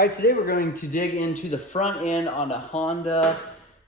All right, today we're going to dig into the front end on a Honda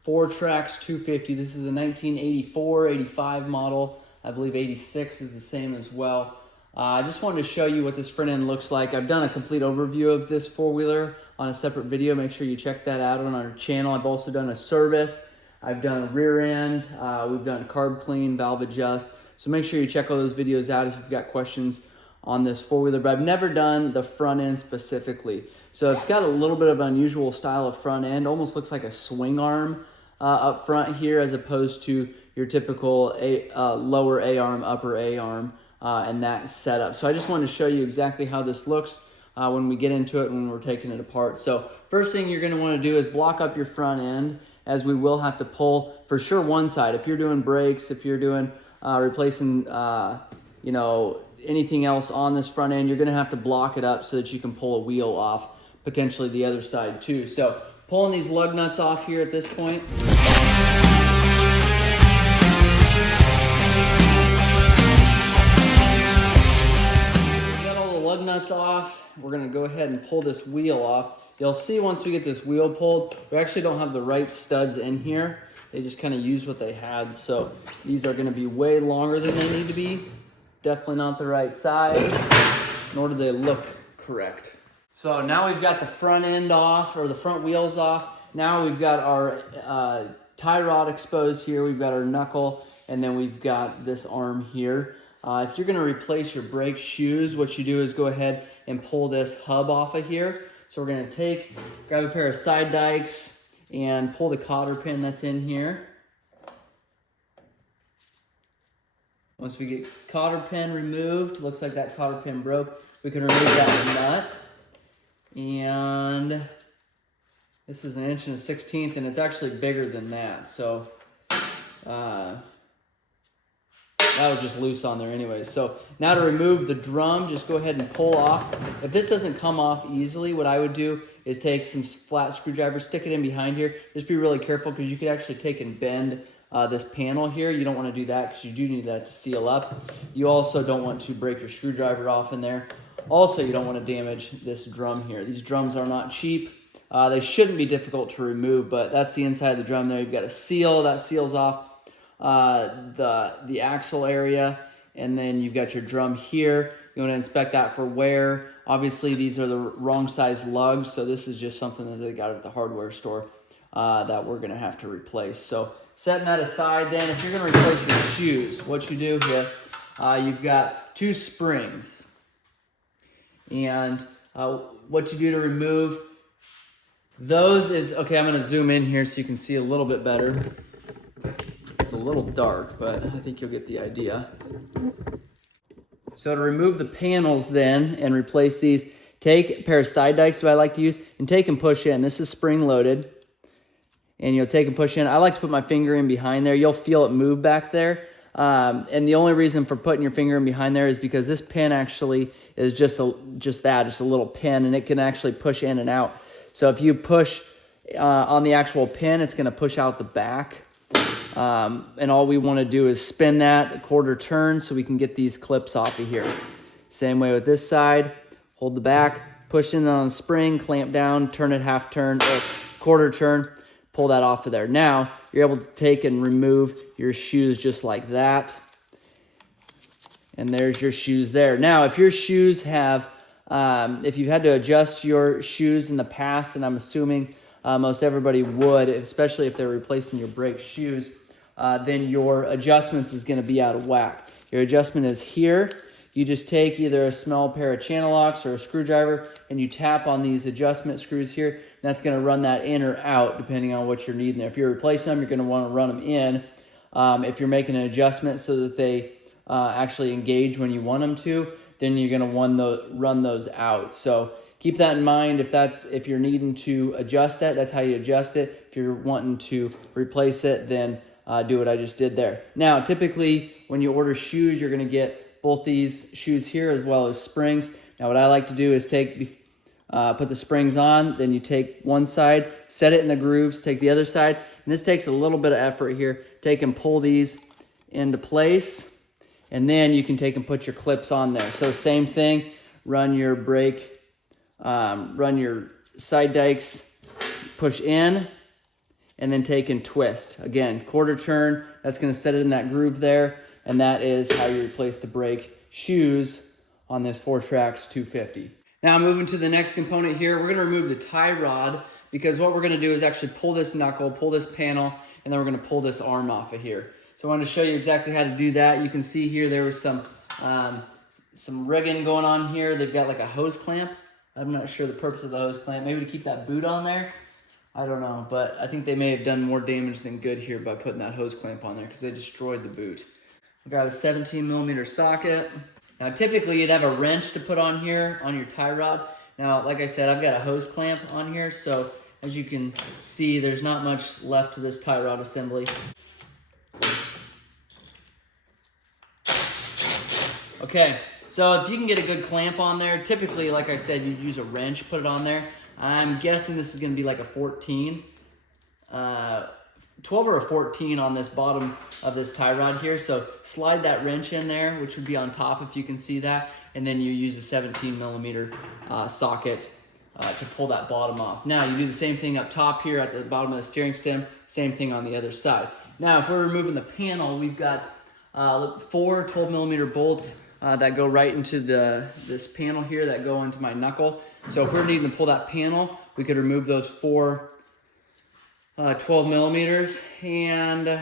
Fourtrax 250. This is a 1984, 85 model. I believe 86 is the same as well. I just wanted to show you what this front end looks like. I've done a complete overview of this four-wheeler on a separate video. Make sure you check that out on our channel. I've also done a service. I've done a rear end. We've done carb clean, valve adjust. So make sure you check all those videos out if you've got questions on this four-wheeler. But I've never done the front end specifically. So it's got a little bit of an unusual style of front end. Almost looks like a swing arm up front here, as opposed to your typical lower A-arm, upper A-arm, and that setup. So I just wanted to show you exactly how this looks when we get into it, when we're taking it apart. So first thing you're going to want to do is block up your front end, as we will have to pull for sure one side. If you're doing brakes, if you're doing replacing anything else on this front end, you're going to have to block it up so that you can pull a wheel off, potentially the other side too. So pulling these lug nuts off here at this point. We've got all the lug nuts off. We're going to go ahead and pull this wheel off. You'll see once we get this wheel pulled, we actually don't have the right studs in here. They just kind of used what they had. So these are going to be way longer than they need to be. Definitely not the right size, nor do they look correct. So now we've got the front end off, or the front wheels off. Now we've got our tie rod exposed here. We've got our knuckle, and then we've got this arm here. If you're going to replace your brake shoes, what you do is go ahead and pull this hub off of here. So we're going to grab a pair of side dikes and pull the cotter pin that's in here. Once we get cotter pin removed, looks like that cotter pin broke, we can remove that nut. And this is 1 1/16", and it's actually bigger than that. So that was just loose on there anyway. So now to remove the drum, just go ahead and pull off. If this doesn't come off easily, what I would do is take some flat screwdriver, stick it in behind here. Just be really careful, because you could actually take and bend this panel here. You don't want to do that, because you do need that to seal up. You also don't want to break your screwdriver off in there. Also, you don't want to damage this drum here. These drums are not cheap. They shouldn't be difficult to remove, but that's the inside of the drum there. You've got a seal that seals off the axle area, and then you've got your drum here. You want to inspect that for wear. Obviously, these are the wrong size lugs, so this is just something that they got at the hardware store that we're going to have to replace. So setting that aside, then, if you're going to replace your shoes, what you do here, you've got 2 springs. And what you do to remove those is, okay, I'm going to zoom in here so you can see a little bit better. It's a little dark, but I think you'll get the idea. So to remove the panels then and replace these, take a pair of side dikes, what I like to use, and take and push in. This is spring loaded. And you'll take and push in. I like to put my finger in behind there. You'll feel it move back there. And the only reason for putting your finger in behind there is because this pin actually is just a little pin, and it can actually push in and out. So if you push on the actual pin, it's going to push out the back. And all we want to do is spin that a quarter turn so we can get these clips off of here. Same way with this side. Hold the back, push in on the spring, clamp down, turn it half turn or quarter turn, pull that off of there. Now you're able to take and remove your shoes just like that. And there's your shoes there. Now, if your shoes have, if you've had to adjust your shoes in the past, and I'm assuming most everybody would, especially if they're replacing your brake shoes, then your adjustments is going to be out of whack. Your adjustment is here. You just take either a small pair of channel locks or a screwdriver, and you tap on these adjustment screws here. And that's going to run that in or out depending on what you're needing there. If you're replacing them, you're going to want to run them in. If you're making an adjustment so that they actually engage when you want them to, then you're going to run those out. So keep that in mind. If you're needing to adjust that's how you adjust it. If you're wanting to replace it, then do what I just did there. Now, typically when you order shoes, you're going to get both these shoes here as well as springs. Now, what I like to do is put the springs on, then you take one side, set it in the grooves, take the other side, and this takes a little bit of effort here. Take and pull these into place, and then you can take and put your clips on there. So same thing, run your brake, run your side dikes, push in, and then take and twist. Again, quarter turn, that's gonna set it in that groove there, and that is how you replace the brake shoes on this Fourtrax 250. Now moving to the next component here, we're gonna remove the tie rod, because what we're gonna do is actually pull this knuckle, pull this panel, and then we're gonna pull this arm off of here. So I wanted to show you exactly how to do that. You can see here there was some rigging going on here. They've got like a hose clamp. I'm not sure the purpose of the hose clamp, maybe to keep that boot on there. I don't know, but I think they may have done more damage than good here by putting that hose clamp on there because they destroyed the boot. I got a 17mm socket. Now typically you'd have a wrench to put on here on your tie rod. Now, like I said, I've got a hose clamp on here, so as you can see, there's not much left to this tie rod assembly. Okay, so if you can get a good clamp on there, typically, like I said, you'd use a wrench, put it on there. I'm guessing this is gonna be like a 14, 12 or a 14 on this bottom of this tie rod here. So slide that wrench in there, which would be on top if you can see that. And then you use a 17mm socket to pull that bottom off. Now you do the same thing up top here at the bottom of the steering stem, same thing on the other side. Now if we're removing the panel, we've got 4 12mm bolts that go right into this panel here that go into my knuckle. So if we're needing to pull that panel, we could remove those 4 12mm. And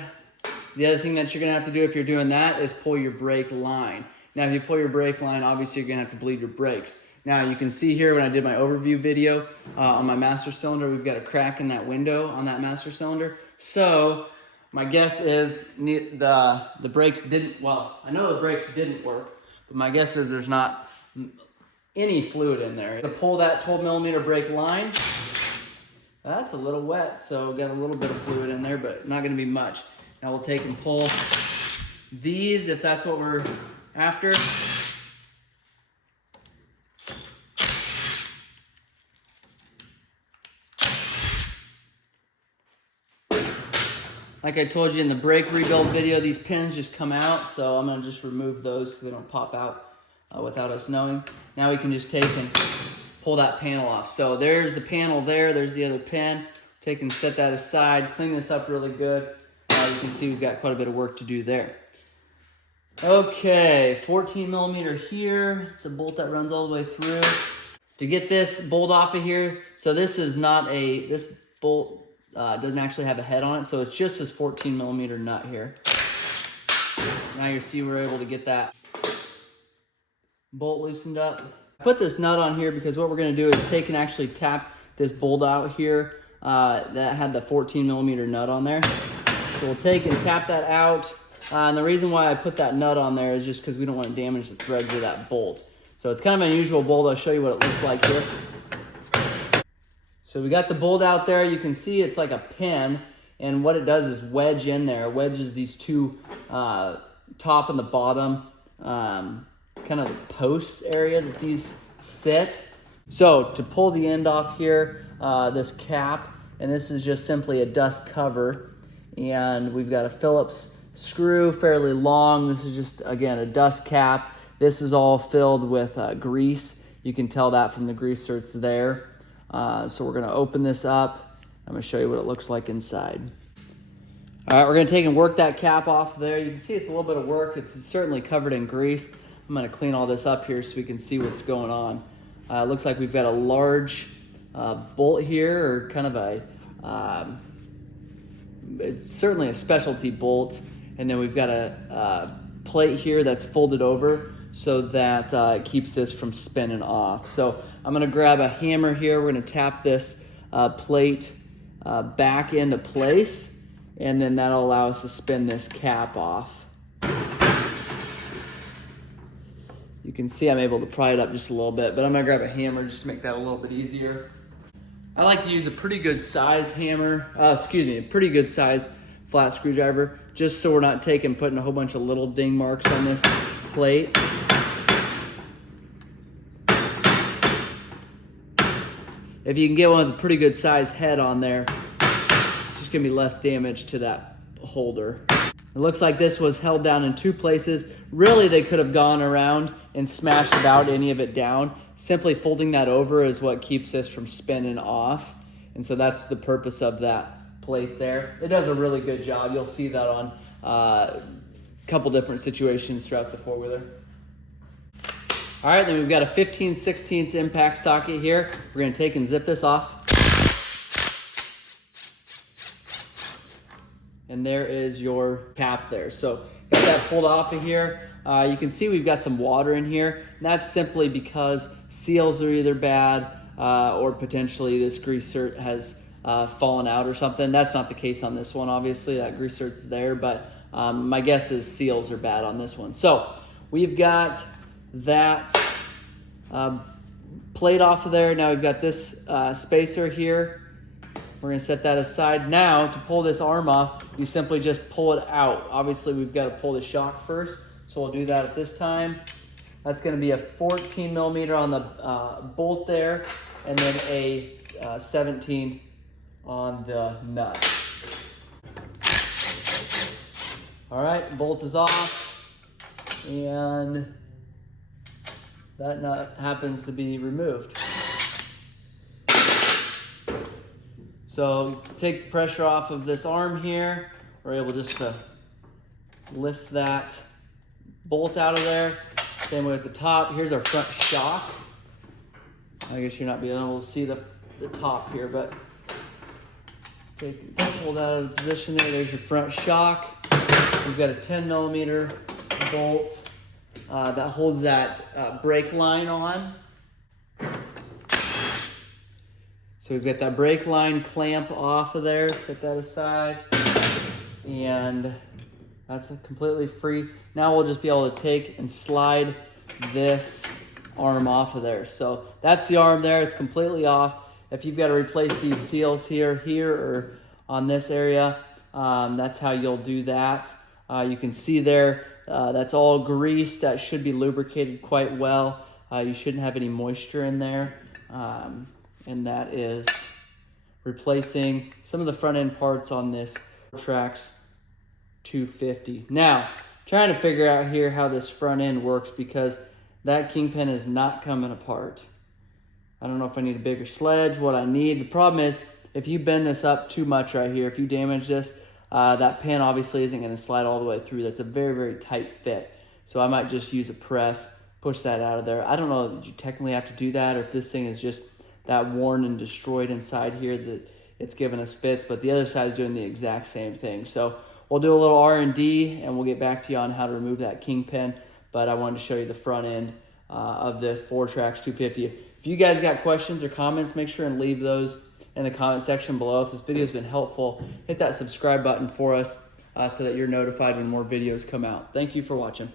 the other thing that you're gonna have to do if you're doing that is pull your brake line. Now if you pull your brake line, obviously you're gonna have to bleed your brakes. Now you can see here when I did my overview video on my master cylinder, we've got a crack in that window on that master cylinder. So my guess is the brakes didn't, well, I know the brakes didn't work, but my guess is there's not any fluid in there. To pull that 12mm brake line, that's a little wet, so got a little bit of fluid in there, but not gonna be much. Now we'll take and pull these if that's what we're after. Like I told you in the brake rebuild video, these pins just come out, so I'm gonna just remove those so they don't pop out without us knowing. Now we can just take and pull that panel off. So there's the panel there, there's the other pin. Take and set that aside, clean this up really good. You can see we've got quite a bit of work to do there. Okay, 14mm here. It's a bolt that runs all the way through. To get this bolt off of here, so this is not this bolt doesn't actually have a head on it, so it's just this 14mm nut here. Now you see we're able to get that bolt loosened up. I put this nut on here because what we're gonna do is take and actually tap this bolt out here that had the 14mm nut on there. So we'll take and tap that out. And the reason why I put that nut on there is just because we don't want to damage the threads of that bolt. So it's kind of an unusual bolt. I'll show you what it looks like here. So we got the bolt out there. You can see it's like a pin, and what it does is wedge in there. It wedges these two top and the bottom kind of the posts area that these sit. So to pull the end off here, this cap, and this is just simply a dust cover, and we've got a Phillips screw, fairly long. This is just, again, a dust cap. This is all filled with grease. You can tell that from the grease certs there. So we're gonna open this up. I'm gonna show you what it looks like inside. All right, we're gonna take and work that cap off there. You can see it's a little bit of work. It's certainly covered in grease. I'm gonna clean all this up here so we can see what's going on. It looks like we've got a large bolt here, or kind of a, it's certainly a specialty bolt. And then we've got a plate here that's folded over so that it keeps this from spinning off. So I'm gonna grab a hammer here. We're gonna tap this plate back into place, and then that'll allow us to spin this cap off. You can see I'm able to pry it up just a little bit, but I'm gonna grab a hammer just to make that a little bit easier. I like to use a pretty good size hammer, a pretty good size flat screwdriver, just so we're not putting a whole bunch of little ding marks on this plate. If you can get one with a pretty good size head on there, it's just gonna be less damage to that holder. It It looks like this was held down in 2 places. Really, they could have gone around and smashed about any of it down. Simply folding that over is what keeps this from spinning off. And so that's the purpose of that plate there. It does a really good job. You'll see that on a couple different situations throughout the four-wheeler. All right, then we've got a 15/16 impact socket here. We're gonna take and zip this off. And there is your cap there. So got that pulled off of here. You can see we've got some water in here. And that's simply because seals are either bad or potentially this grease zert has fallen out or something. That's not the case on this one, obviously. That grease zert's there, but my guess is seals are bad on this one. So we've got that plate off of there. Now we've got this spacer here. We're gonna set that aside. Now to pull this arm off, you simply just pull it out. Obviously we've got to pull the shock first, so we'll do that at this time. That's gonna be a 14 millimeter on the bolt there, and then a 17 on the nut. All right, bolt is off, and that nut happens to be removed. So take the pressure off of this arm here. We're able just to lift that bolt out of there. Same way at the top. Here's our front shock. I guess you're not being able to see the top here, but pull that out of position there. There's your front shock. We've got a 10 millimeter bolt that holds that brake line on. So we've got that brake line clamp off of there. Set that aside. And that's completely free. Now we'll just be able to take and slide this arm off of there. So that's the arm there. It's completely off. If you've got to replace these seals here, or on this area, that's how you'll do that. You can see there, that's all greased. That should be lubricated quite well. You shouldn't have any moisture in there. And that is replacing some of the front end parts on this Fourtrax 250. Now, trying to figure out here how this front end works because that kingpin is not coming apart. I don't know if I need a bigger sledge, what I need. The problem is, if you bend this up too much right here, if you damage this, that pin obviously isn't going to slide all the way through. That's a very, very tight fit. So I might just use a press, push that out of there. I don't know that you technically have to do that, or if this thing is just that worn and destroyed inside here that it's giving us fits, but the other side is doing the exact same thing. So we'll do a little R&D and we'll get back to you on how to remove that kingpin, but I wanted to show you the front end of this Fourtrax 250. If you guys got questions or comments, make sure and leave those in the comment section below. If this video has been helpful, hit that subscribe button for us so that you're notified when more videos come out. Thank you for watching.